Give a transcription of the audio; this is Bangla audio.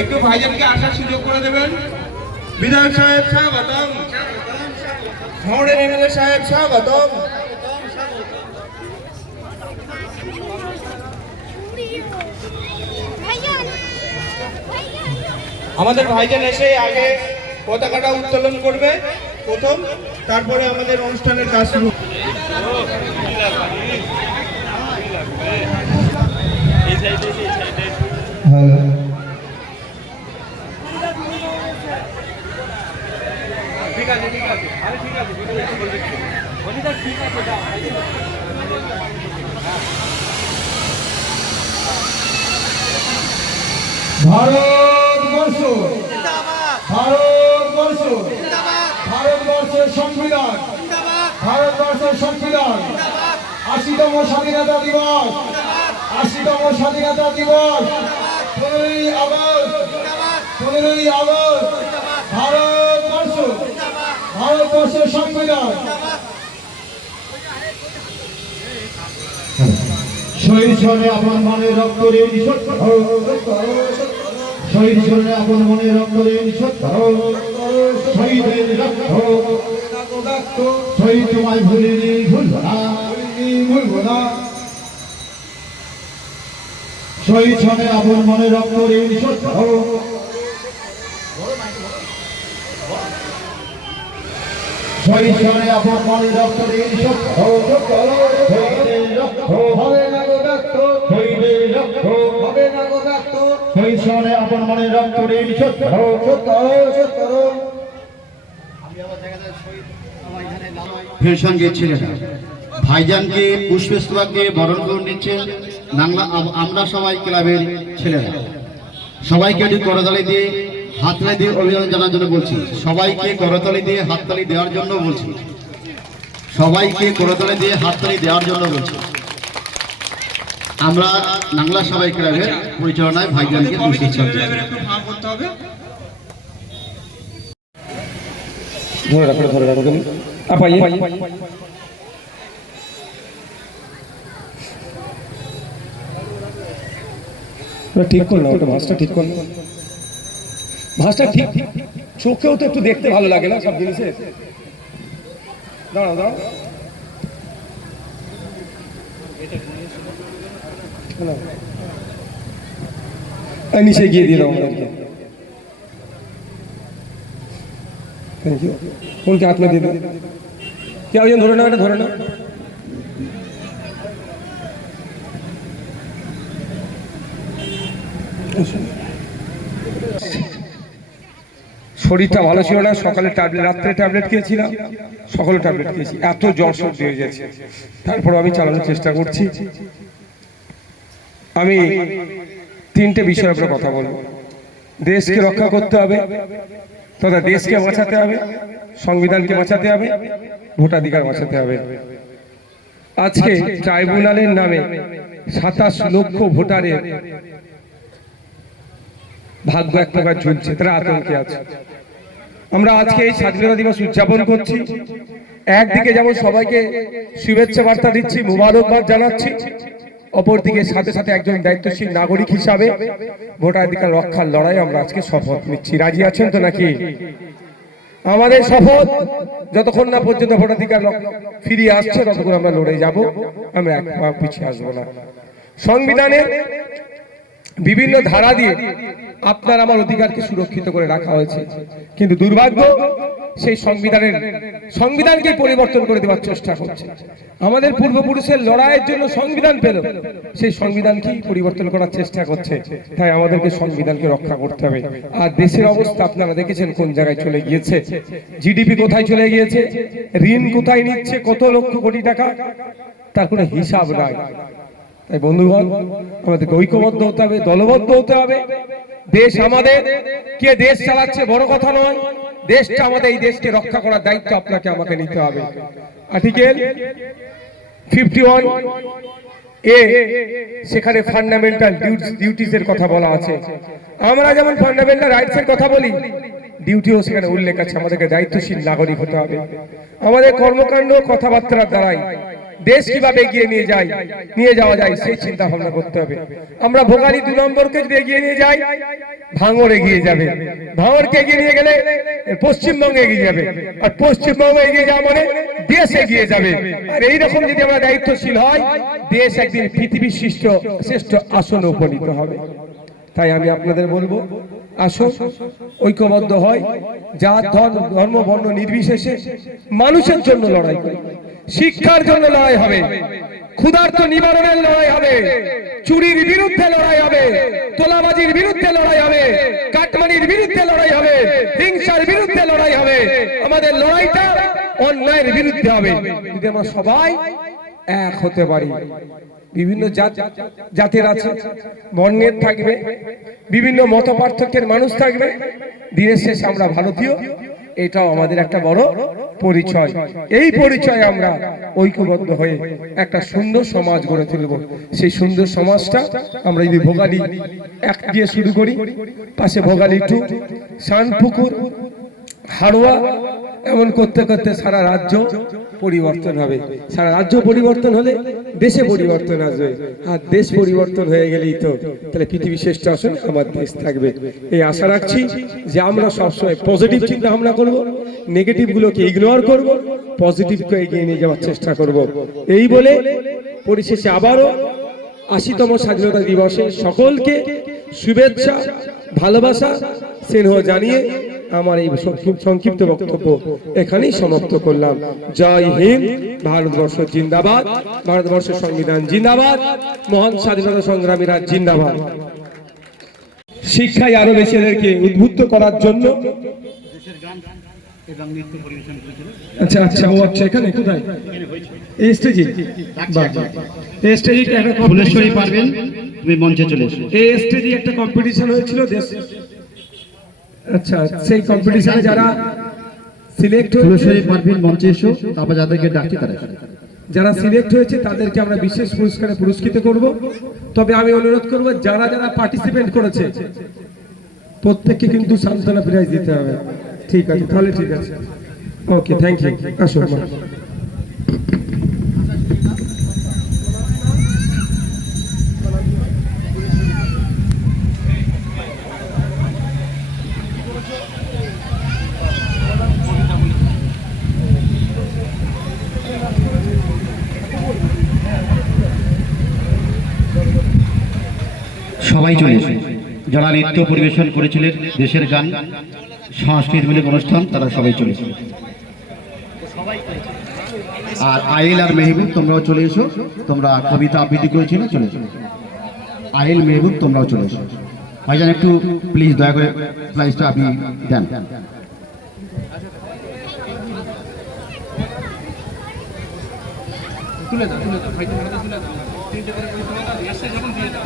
একটু ভাইজানকে আসার সুযোগ করে দেবেন। বিধায়ক সাহেব স্বাগতম, হাওড়ের এমএলএ সাহেব স্বাগতম। আমাদের ভাইজান এসে আগে পতাকাটা উত্তোলন করবে প্রথম, তারপরে আমাদের অনুষ্ঠানের কাজ শুরু। ভারতবর্ষ, ভারতবর্ষ, ভারতবর্ষের সংবিধান, ভারতবর্ষের সংবিধান। ৮০তম স্বাধীনতা দিবস, ৮০তম স্বাধীনতা দিবস, ১৫ই আগস্ট, ১৫ই আগস্ট। ভারতবর্ষ, ভারতবর্ষের সংবিধান। শহীদ স্মরণে আপন মনে রক্ত রে নিঃশব্দ, শহীদ স্মরণে আপন মনে রক্ত রে নিঃশব্দ, শহীদের রক্ত, শহীদ তোমায় ভুলিনি, ভুলব না, ভুলব না। শহীদ স্মরণে আপন মনে রক্ত রে নিঃশব্দ, শহীদ স্মরণে আপন মনে রক্ত রে নিঃশব্দ, শহীদের রক্ত হবে না গো ব্যক্ত, শহীদের রক্ত হবে না গো ব্যক্ত। শহীদ স্মরণে আপন মনে রক্ত রে নিঃশব্দ, ফের সঙ্গে ছিলেন ভাইজানকে পুষ্পস্তবক দিয়ে বরণ করে নিচ্ছেন আমরা সবাই ক্লাবের ছেলেরা। সবাইকে একটু করতালি দিয়ে হাততালি দিয়ে অভিনন্দন জানার জন্য বলছি। সবাইকে করতালি দিয়ে হাততালি দেওয়ার জন্য বলছি। সবাইকে করতালি দিয়ে হাততালি দেওয়ার জন্য বলছি। আমরা নাংলা সবাই ক্লাবের পরিচালনায় ভাইজানকে ঠিক করলাম, ওটা ভাঁজটা ঠিক করলাম, ভাঁজটা ঠিক। চোখেও তো একটু দেখতে ভালো লাগে না সব জিনিসে। দাঁড়াও দাঁড়াও, নিচে গিয়ে দিয়ে দাও আমাদেরকে। Thank you. কোনকে হাত দিয়ে দেবে? কে একজন ধরে নাও, এটা ধরে নাও। শরীরটা ভালো ছিল না, সকালে ট্যাবলেট, রাত্রে ট্যাবলেট খেয়েছিলাম, সকালে ট্যাবলেট খেয়েছি, এত জ্বর সর্দি হয়ে যাচ্ছে। তারপর আমি চালানোর চেষ্টা করছি। আমি তিনটে বিষয়ের উপরে কথা বলবো। দেশকে রক্ষা করতে হবে, তথা দেশকে বাঁচাতে হবে, সংবিধানকে বাঁচাতে হবে, ভোটাধিকার বাঁচাতে হবে। আজকে ট্রাইব্যুনালের নামে ২৭ লক্ষ ভোটারের ভাগ্য এক প্রকার ঝুলছে, তারা আতঙ্কে আছে। আমরা আজকে এই স্বাধীনতা দিবস উদযাপন করছি। একদিকে যেমন সবাইকে শুভেচ্ছা বার্তা দিচ্ছি, মুবারকবাদ জানাচ্ছি, অপরদিকে সাথে সাথে একজন দায়িত্বশীল নাগরিক হিসাবে ভোটাধিকার রক্ষার লড়াই আমরা আজকে শপথ নিচ্ছি। রাজি আছেন তো নাকি? আমাদের শপথ, যতক্ষণ না পর্যন্ত ভোটাধিকার ফিরিয়ে আসছে ততক্ষণ আমরা লড়ে যাব, আমরা এক পা পিছিয়ে আসবো না। সংবিধানের বিভিন্ন ধারা দিয়ে আপনার আমার অধিকারকে সুরক্ষিত করে রাখা হয়েছে, কিন্তু দুর্ভাগ্য সেই সংবিধানকে পরিবর্তন করে দেওয়ার চেষ্টা করছে। আমাদের পূর্বপুরুষের লড়াইয়ের জন্য সংবিধান পেল, সেই সংবিধানকেই পরিবর্তন করার চেষ্টা করছে। তাই আমাদেরকে সংবিধানকে রক্ষা করতে হবে। আর দেশের অবস্থা আপনারা দেখেছেন কোন জায়গায় চলে গিয়েছে, জিডিপি কোথায় চলে গিয়েছে, ঋণ কোথায় নিচ্ছে, কত লক্ষ কোটি টাকা, তার কোনো হিসাব নাই। তাই বন্ধুগণ, আমাদেরকে ঐক্যবদ্ধ হতে হবে, দলবদ্ধ হতে হবে। দেশ আমাদের, কে দেশ চালাচ্ছে বড় কথা নয়, দেশটা আমাদের, এই দেশকে রক্ষা করার দায়িত্ব আপনাকে আমাকে নিতে হবে। আর্টিকেল 51 এ সেখানে ফান্ডামেন্টাল ডিউটিস এর কথা বলা আছে। আমরা যেমন ফান্ডামেন্টাল রাইটস এর কথা বলি, ডিউটিও সেখানে উল্লেখ আছে। আমাদেরকে দায়িত্বশীল নাগরিক হতে হবে। আমাদের কর্মকাণ্ড কথাবার্তার দ্বারাই দেশ কিভাবে এগিয়ে নিয়ে যাওয়া যায় সেই চিন্তা ভাবনা করতে হবে। আমরা ভোগালী 2 নম্বরকে যদি এগিয়ে নিয়ে যাই, ভাঙড় এগিয়ে যাবে, ভাঙড়কে এগিয়ে নিয়ে গেলে পশ্চিমবঙ্গে এগিয়ে যাবে, আর পশ্চিমবঙ্গে এগিয়ে যাওয়া মানে দেশ এগিয়ে যাবে। আর এইরকম যদি আমরা দায়িত্বশীল হয়, দেশ একদিন পৃথিবীর শ্রেষ্ঠ আসনে উপনীত হবে। তাই আমি আপনাদের বলবো, আসুন ঐক্যবদ্ধ হয়, জাত ধর্ম বর্ণ নির্বিশেষে মানুষের জন্য লড়াই করি। শিক্ষার জন্য লড়াই হবে, ক্ষুধার্ত নিবারণের লড়াই হবে, চুরির বিরুদ্ধে লড়াই হবে, তোলাবাজির বিরুদ্ধে লড়াই হবে, কাটমানির বিরুদ্ধে লড়াই হবে, হিংসার বিরুদ্ধে লড়াই হবে। আমাদের লড়াইটা অন্যায়ের বিরুদ্ধে হবে। যদি আমরা সবাই এক হতে পারি, বিভিন্ন জাতের আছে, বর্ণের থাকবে, বিভিন্ন মত পার্থক্যের মানুষ থাকবে, দিনের শেষে আমরা ভারতীয়, এটাও আমাদের একটা বড় পরিচয়। এই পরিচয় আমরা ঐক্যবদ্ধ হয়ে একটা সুন্দর সমাজ গড়ে তুলব। সেই সুন্দর সমাজটা আমরা যদি ভোগালী 1 দিয়ে শুরু করি, পাশে ভোগালী 2, শানপুকুর, হাড়োয়া, এমন করতে করতে সারা রাজ্য পরিবর্তন হবে। সারা রাজ্য পরিবর্তন হলে দেশে পরিবর্তন আসবে। আর দেশ পরিবর্তন হয়ে গেলেই তো তাহলে পৃথিবীর শ্রেষ্ঠ আসন আমার দেশ থাকবে। এই আশা রাখছি যে আমরা সবসময় পজিটিভ চিন্তা ভাবনা করব, নেগেটিভ গুলোকে ইগনোর করব, পজিটিভকে এগিয়ে নিয়ে যাওয়ার চেষ্টা করব। এই বলে পরিশেষে আবারও 80তম স্বাধীনতা দিবসে সকলকে শুভেচ্ছা, ভালোবাসা, স্নেহ জানিয়ে আমার এই সংক্ষিপ্ত বক্তব্য এখানেই সমাপ্ত করলাম। জয় হিন্দ, ভারতবর্ষ জিন্দাবাদ, ভারতবর্ষের সংবিধান জিন্দাবাদ, মহান স্বাধীনতা সংগ্রামীরা জিন্দাবাদ। শিক্ষায় আরো বেশি এদেরকে উদ্বুদ্ধ করার জন্য আচ্ছা আচ্ছা ও আচ্ছা, এখানে কোথায় এই স্টেজে? এই স্টেজে একটা ফুলেশ্বরী পারবেন, তুমি মঞ্চে চলে এসো। এই স্টেজে একটা কম্পিটিশন হয়েছিল দেশ। আচ্ছা, সেই কম্পিটিশনে যারা সিলেক্ট ফুলেশ্বরী পারবেন মঞ্চে এসো, তারপর যাদেরকে ডাকি তারা যারা সিলেক্ট হয়েছে তাদেরকে আমরা বিশেষ পুরস্কারে পুরস্কৃত করব। তবে আমি অনুরোধ করব, যারা যারা পার্টিসিপেট করেছে প্রত্যেককে কিন্তু সান্ত্বনা প্রাইজ দিতে হবে। ঠিক আছে, তাহলে ঠিক আছে, ওকে, থ্যাংক ইউ। আসুন। সবাই চলে এসে যারা নৃত্য পরিবেশন করেছিলেন, দেশের গান, সংস্কৃতিমূলক অনুষ্ঠান, তারা সবাই চলে এসো। আর আইল আর মেহবুব তোমরাও চলে এসো, তোমরা কবিতা আবৃত্তি করেছিলে, চলে এসো। আইল, মেহবুব তোমরাও চলে এসো। ভাইজান একটু প্লিজ দয়া করে প্রাইজটা আপনি দেন। তুলে দাও, তুলে দাও, ভাই তুলে দাও, তুলে দাও, তিনটে করে তুলে দাও, এসে যখন দিয়ে দাও।